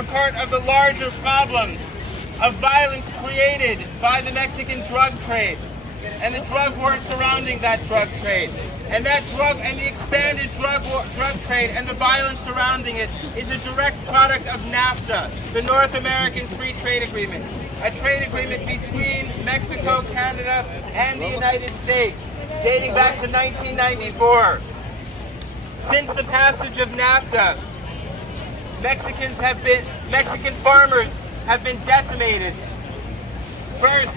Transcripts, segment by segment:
are part of the larger problem of violence created by the Mexican drug trade and the drug war surrounding that drug trade. And that drug and the expanded drug trade and the violence surrounding it is a direct product of NAFTA, the North American Free Trade Agreement, a trade agreement between Mexico, Canada, and the United States, dating back to 1994. Since the passage of NAFTA, Mexican farmers have been decimated. First,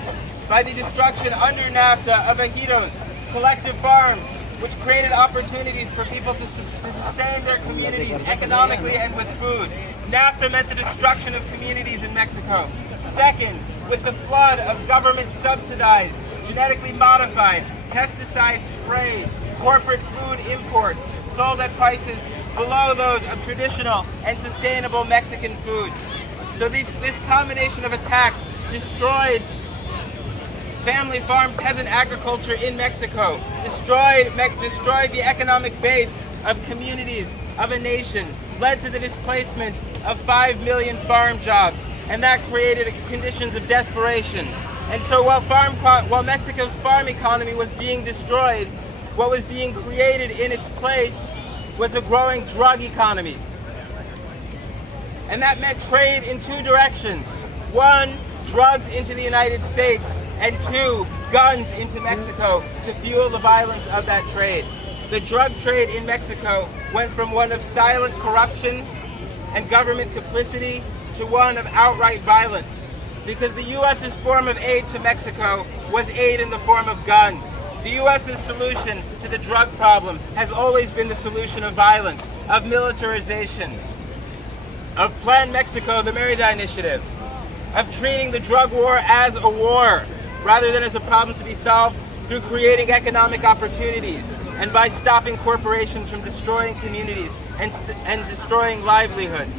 by the destruction under NAFTA of ejidos, collective farms, which created opportunities for people to sustain their communities economically and with food. NAFTA meant the destruction of communities in Mexico. Second, with the flood of government-subsidized, genetically modified, pesticide sprayed, corporate food imports sold at prices below those of traditional and sustainable Mexican foods. So this combination of attacks destroyed family farm peasant agriculture in Mexico, destroyed the economic base of communities, of a nation, led to the displacement of 5 million farm jobs, and that created conditions of desperation. And so while Mexico's farm economy was being destroyed, what was being created in its place was a growing drug economy. And that meant trade in two directions. One, drugs into the United States, and two, guns into Mexico to fuel the violence of that trade. The drug trade in Mexico went from one of silent corruption and government complicity to one of outright violence, because the U.S.'s form of aid to Mexico was aid in the form of guns. The U.S.'s solution to the drug problem has always been the solution of violence, of militarization, of Plan Mexico, the Merida Initiative, of treating the drug war as a war, rather than as a problem to be solved through creating economic opportunities and by stopping corporations from destroying communities and destroying livelihoods.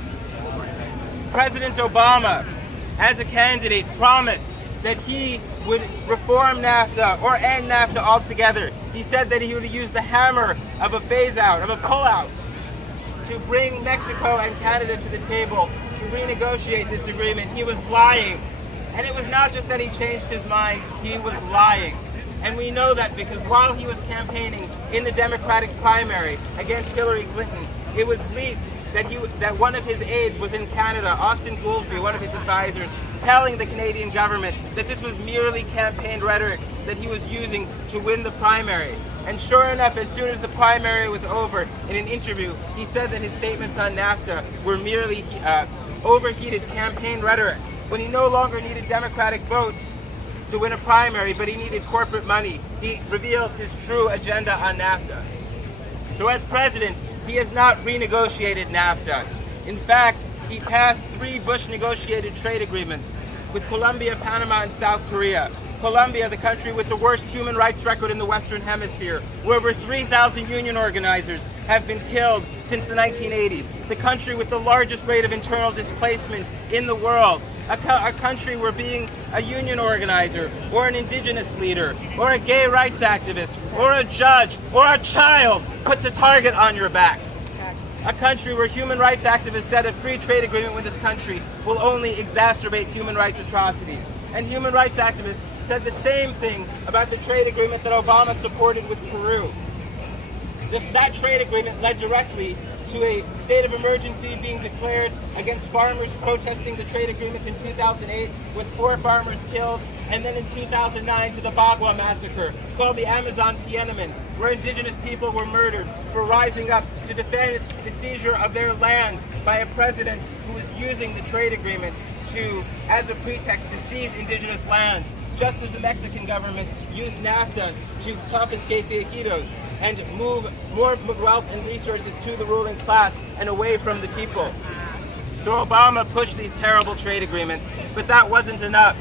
President Obama, as a candidate, promised that he would reform NAFTA or end NAFTA altogether. He said that he would use the hammer of a phase-out, of a pull-out, to bring Mexico and Canada to the table to renegotiate this agreement. He was lying. And it was not just that he changed his mind, he was lying. And we know that because while he was campaigning in the Democratic primary against Hillary Clinton, it was leaked that one of his aides was in Canada, Austin Goolsbee, one of his advisors, telling the Canadian government that this was merely campaign rhetoric that he was using to win the primary. And sure enough, as soon as the primary was over, in an interview, he said that his statements on NAFTA were merely overheated campaign rhetoric, when he no longer needed Democratic votes to win a primary, but he needed corporate money. He revealed his true agenda on NAFTA. So as president, he has not renegotiated NAFTA. In fact, he passed 3 Bush-negotiated trade agreements with Colombia, Panama, and South Korea. Colombia, the country with the worst human rights record in the Western Hemisphere, where over 3,000 union organizers have been killed since the 1980s. The country with the largest rate of internal displacement in the world. A country where being a union organizer, or an indigenous leader, or a gay rights activist, or a judge, or a child puts a target on your back. A country where human rights activists said a free trade agreement with this country will only exacerbate human rights atrocities. And human rights activists said the same thing about the trade agreement that Obama supported with Peru. That trade agreement led directly to a state of emergency being declared against farmers protesting the trade agreement in 2008, with 4 farmers killed, and then in 2009 to the Bagua massacre, called the Amazon Tiananmen, where indigenous people were murdered for rising up to defend the seizure of their land by a president who was using the trade agreement as a pretext to seize indigenous lands, just as the Mexican government used NAFTA to confiscate the ejidos and move more wealth and resources to the ruling class and away from the people. So Obama pushed these terrible trade agreements, but that wasn't enough.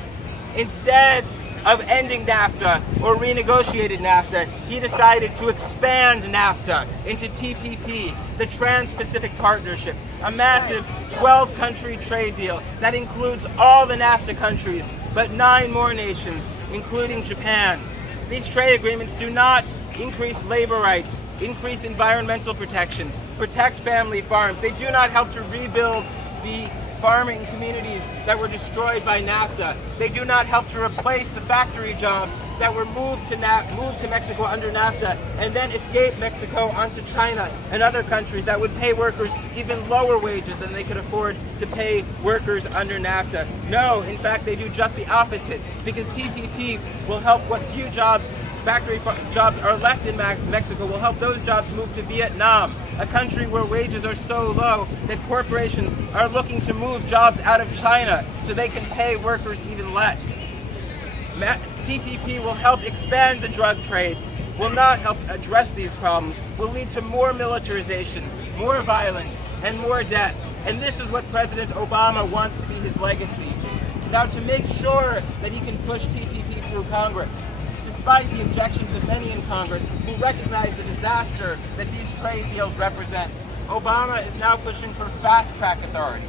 Instead of ending NAFTA or renegotiated NAFTA, he decided to expand NAFTA into TTP, the Trans-Pacific Partnership, a massive 12-country trade deal that includes all the NAFTA countries, but 9 more nations, including Japan. These trade agreements do not increase labor rights, increase environmental protections, protect family farms. They do not help to rebuild the farming communities that were destroyed by NAFTA. They do not help to replace the factory jobs that were moved to Mexico under NAFTA and then escaped Mexico onto China and other countries that would pay workers even lower wages than they could afford to pay workers under NAFTA. No, in fact, they do just the opposite, because TTP will help what few jobs, factory jobs are left in Mexico, will help those jobs move to Vietnam, a country where wages are so low that corporations are looking to move jobs out of China so they can pay workers even less. TPP will help expand the drug trade, will not help address these problems, will lead to more militarization, more violence, and more death. And this is what President Obama wants to be his legacy. Now, to make sure that he can push TPP through Congress, despite the objections of many in Congress who recognize the disaster that these trade deals represent, Obama is now pushing for fast-track authority.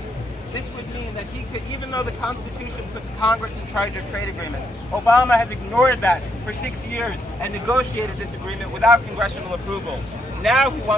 This would mean that he could, even though the Constitution puts Congress in charge of trade agreements, Obama has ignored that for 6 years and negotiated this agreement without congressional approval. Now he wants